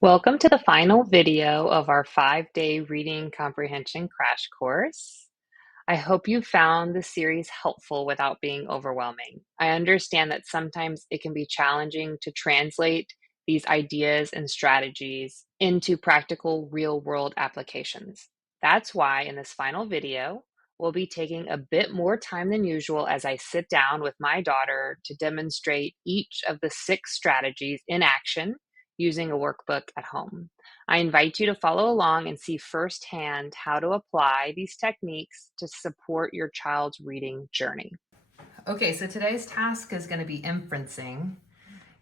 Welcome to the final video of our 5-day Reading Comprehension Crash Course. I hope you found the series helpful without being overwhelming. I understand that sometimes it can be challenging to translate these ideas and strategies into practical real-world applications. That's why in this final video, we'll be taking a bit more time than usual as I sit down with my daughter to demonstrate each of the 6 strategies in action using a workbook at home. I invite you to follow along and see firsthand how to apply these techniques to support your child's reading journey. Okay, so today's task is going to be inferencing.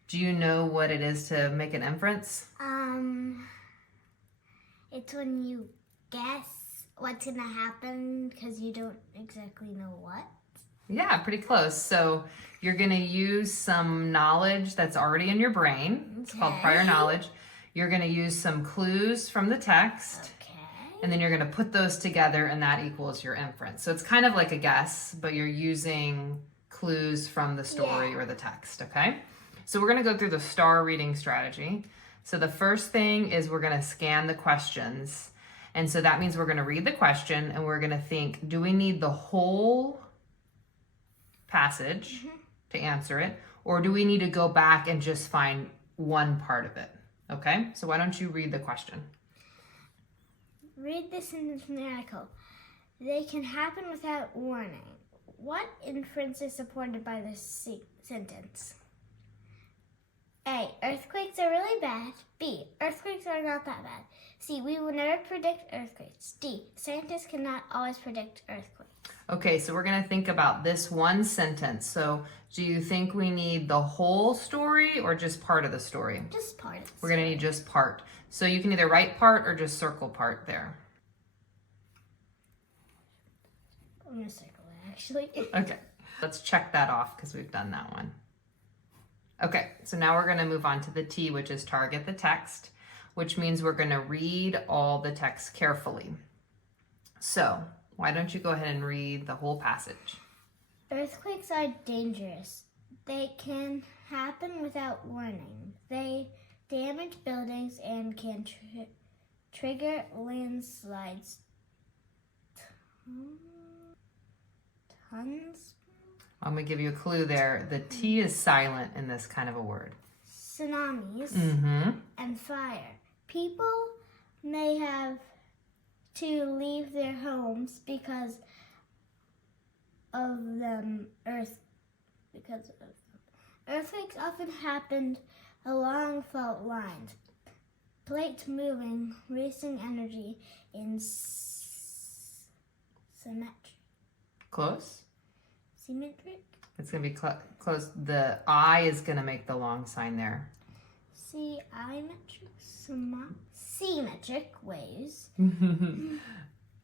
Do you know what it is to make an inference? It's when you guess what's gonna happen because you don't exactly know what. Yeah, pretty close. So you're going to use some knowledge that's already in your brain. It's called prior knowledge. You're going to use some clues from the text. And then you're going to put those together and that equals your inference. So it's kind of like a guess, but you're using clues from the story or the text, okay? So we're going to go through the star reading strategy. So the first thing is we're going to scan the questions. And so that means we're going to read the question and we're going to think, do we need the whole passage to answer it? Or do we need to go back and just find one part of it? Okay, so why don't you read the question? Read the sentence from the article. They can happen without warning. What inference is supported by this sentence? A. Earthquakes are really bad. B. Earthquakes are not that bad. C. We will never predict earthquakes. D. Scientists cannot always predict earthquakes. Okay, so we're going to think about this one sentence. So do you think we need the whole story or just part of the story? Just part of the story. We're going to need just part. So you can either write part or just circle part there. I'm going to circle it, actually. Okay, let's check that off because we've done that one. Okay, so now we're going to move on to the T, which is target the text, which means we're going to read all the text carefully. So why don't you go ahead and read the whole passage? Earthquakes are dangerous. They can happen without warning. They damage buildings and can trigger landslides. Tons? I'm going to give you a clue there. The T is silent in this kind of a word. Tsunamis and fire. People may have to leave their homes because of them. Earthquakes often happen along fault lines. Plates moving, releasing energy in symmetric. Close? Symmetric? It's going to be close. The I is going to make the long sign there. Symmetric waves.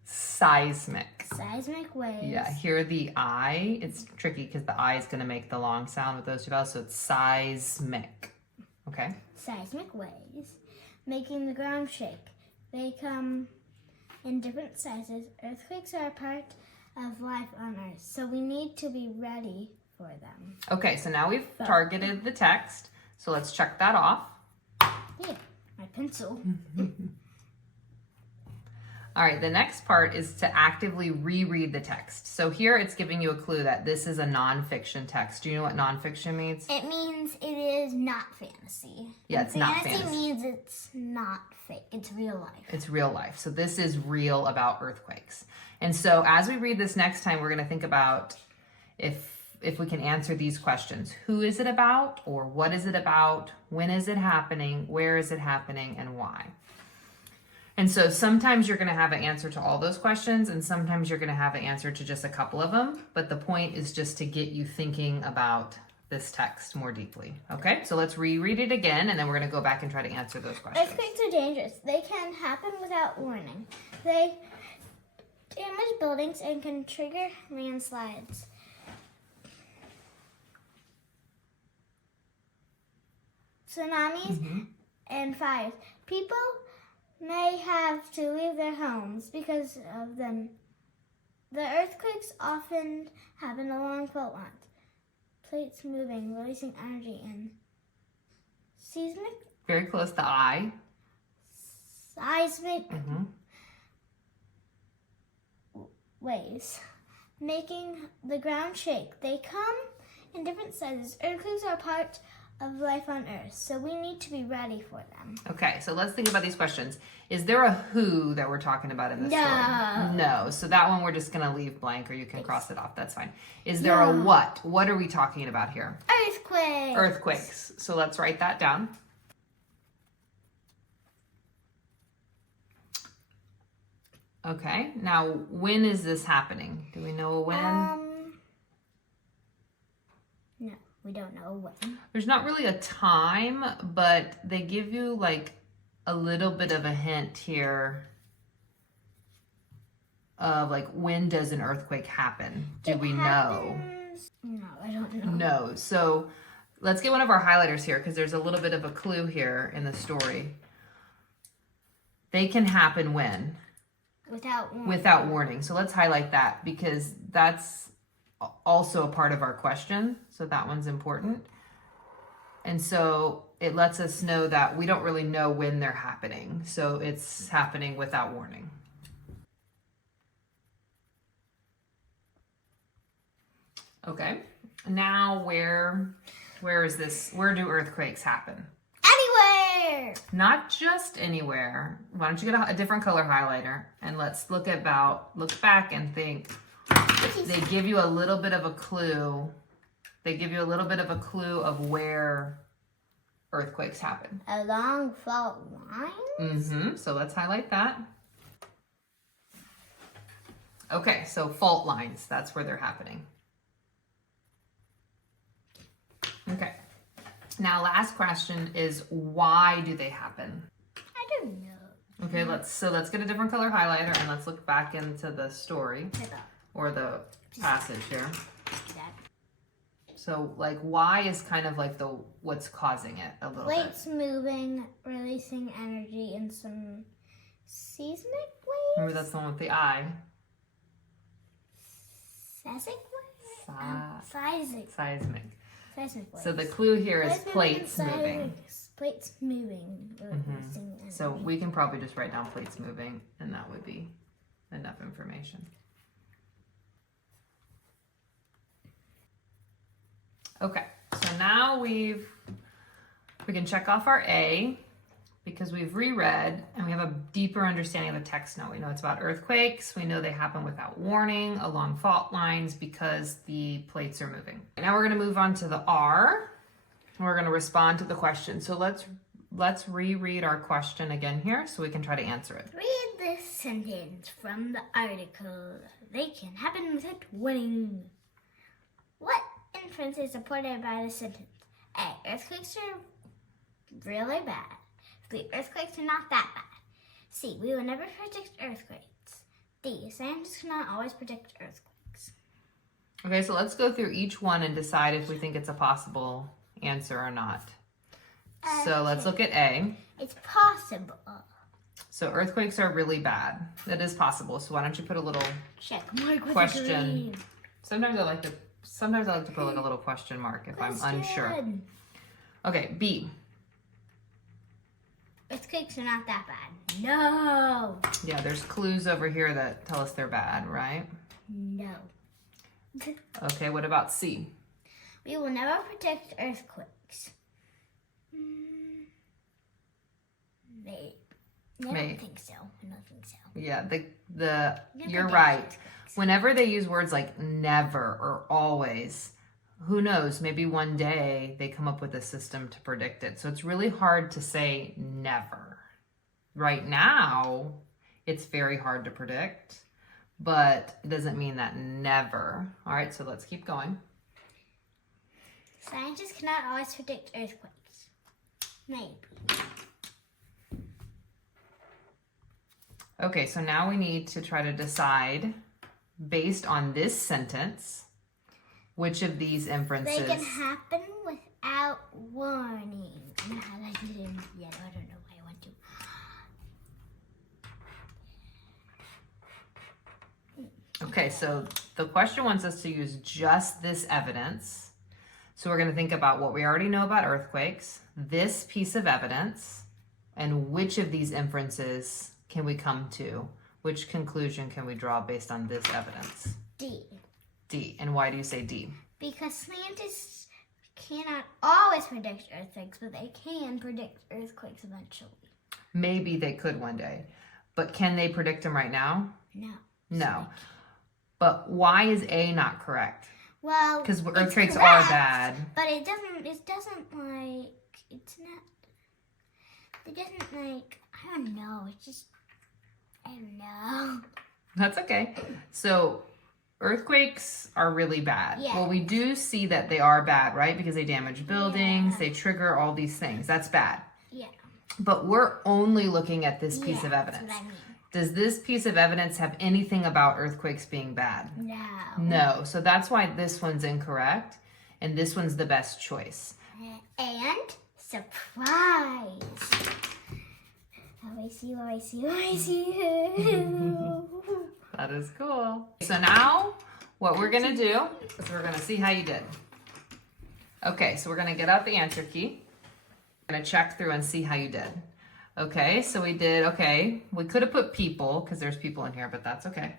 Seismic. Seismic waves. Yeah, here the I, it's tricky because the I is going to make the long sound with those two vowels, so it's seismic. Okay? Seismic waves, making the ground shake. They come in different sizes. Earthquakes are a part of life on Earth, so we need to be ready for them. Okay, so now we've targeted the text, so let's check that off. Yeah, my pencil. All right, the next part is to actively reread the text. So here it's giving you a clue that this is a nonfiction text. Do you know what nonfiction means? It means it is not fantasy. Yeah, it's not fantasy. Fantasy means it's not fake. It's real life. It's real life. So this is real about earthquakes. And so as we read this next time, we're going to think about if we can answer these questions. Who is it about, or what is it about? When is it happening? Where is it happening, and why? And so sometimes you're going to have an answer to all those questions, and sometimes you're going to have an answer to just a couple of them. But the point is just to get you thinking about this text more deeply. Okay, so let's reread it again, and then we're going to go back and try to answer those questions. Earthquakes are dangerous. They can happen without warning. They damage buildings and can trigger landslides. Tsunamis and fires. People may have to leave their homes because of them. The earthquakes often happen along fault lines. Plates moving, releasing energy in seismic. Very close, the I. seismic waves, making the ground shake. They come in different sizes. Earthquakes are part of life on Earth, so we need to be ready for them. Okay, so let's think about these questions. Is there a who that we're talking about in this story? No. So that one we're just going to leave blank, or you can cross it off. That's fine. Is there a what? What are we talking about here? Earthquakes. Earthquakes. So let's write that down. Okay, now when is this happening? Do we know a when? No, we don't know when. There's not really a time, but they give you like a little bit of a hint here of like, when does an earthquake happen? Do we know? No, I don't know. No. So let's get one of our highlighters here, because there's a little bit of a clue here in the story. They can happen when? Without warning. Without warning. So let's highlight that, because that's also a part of our question. So that one's important. And so it lets us know that we don't really know when they're happening. So it's happening without warning. Okay. Now where is this? Where do earthquakes happen? Anywhere! Not just anywhere. Why don't you get a different color highlighter, and let's look back and think. They give you a little bit of a clue. They give you a little bit of a clue of where earthquakes happen. Along fault lines? So let's highlight that. Okay, so fault lines, that's where they're happening. Okay. Now, last question is, why do they happen? I don't know. Okay, let's get a different color highlighter, and let's look back into the story or the passage here. So, like, why is kind of like what's causing it a little bit. Plates moving, releasing energy in some seismic waves. Remember, that's the one with the eye. Seismic waves? Seismic. Seismic waves. So the clue here is plates moving. moving. Plates moving. Releasing energy. So we can probably just write down plates moving, and that would be enough information. Okay, so now we can check off our A, because we've reread and we have a deeper understanding of the text now. We know it's about earthquakes. We know they happen without warning along fault lines because the plates are moving. Now we're going to move on to the R. And we're going to respond to the question. So let's reread our question again here so we can try to answer it. Read this sentence from the article. They can happen without warning. What inference is supported by the sentence? A. Earthquakes are really bad. B. Earthquakes are not that bad. C. We will never predict earthquakes. D. Scientists cannot always predict earthquakes. Okay, so let's go through each one and decide if we think it's a possible answer or not. So let's look at A. It's possible. So earthquakes are really bad. That is possible. So why don't you put a little Check mark with question. a green. Sometimes I like to put like a little question mark if I'm unsure. Okay, B. Earthquakes are not that bad. No. Yeah, there's clues over here that tell us they're bad, right? No. Okay, what about C? We will never predict earthquakes. Maybe. I don't think so. Yeah, you're right. Whenever they use words like never or always, who knows, maybe one day they come up with a system to predict it. So it's really hard to say never. Right now, it's very hard to predict, but it doesn't mean that never. All right, so let's keep going. Scientists cannot always predict earthquakes. Maybe. Okay, so now we need to try to decide, based on this sentence, which of these inferences... They can happen without warning. I'm not highlighting it yet. I don't know why I want to. Okay, so the question wants us to use just this evidence. So we're going to think about what we already know about earthquakes, this piece of evidence, And which of these inferences can we come to? Which conclusion can we draw based on this evidence? D. D. And why do you say D? Because scientists cannot always predict earthquakes, but they can predict earthquakes eventually. Maybe they could one day, but can they predict them right now? No. No. But why is A not correct? Well, Because it's earthquakes correct, are bad. but it doesn't like, it's not, it doesn't like, I don't know, it's just, I don't know. That's okay. So earthquakes are really bad. Yeah. Well, we do see that they are bad, right? Because they damage buildings, Yeah. they trigger all these things. That's bad. Yeah. But we're only looking at this piece of That's evidence. what I mean. Does this piece of evidence have anything about earthquakes being bad? No. No. So that's why this one's incorrect, and this one's the best choice. And surprise. Oh, I see, oh, I see, oh, I see. That is cool. So now what we're going to do is we're going to see how you did. Okay, so we're going to get out the answer key. We're going to check through and see how you did. Okay, so we did, okay, we could have put people because there's people in here, but that's okay.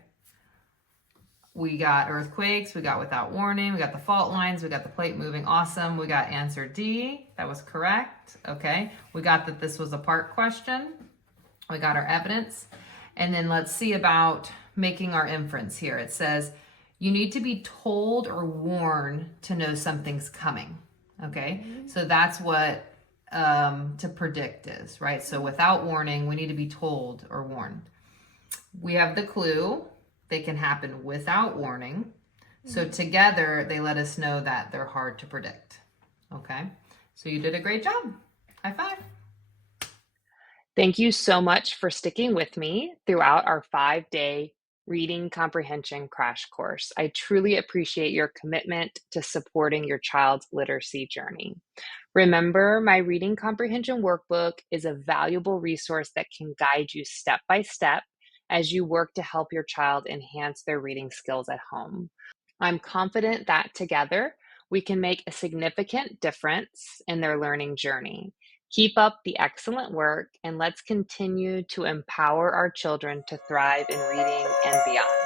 We got earthquakes, we got without warning, we got the fault lines, we got the plate moving, awesome. We got answer D, that was correct. Okay, we got that this was a part question. We got our evidence. And then let's see about making our inference here. It says, you need to be told or warned to know something's coming. Okay, so that's what to predict is, right? So without warning, we need to be told or warned. We have the clue. They can happen without warning. So together, they let us know that they're hard to predict. Okay, so you did a great job. High five. Thank you so much for sticking with me throughout our 5-day Reading Comprehension Crash Course. I truly appreciate your commitment to supporting your child's literacy journey. Remember, my Reading Comprehension Workbook is a valuable resource that can guide you step by step as you work to help your child enhance their reading skills at home. I'm confident that together we can make a significant difference in their learning journey. Keep up the excellent work, and let's continue to empower our children to thrive in reading and beyond.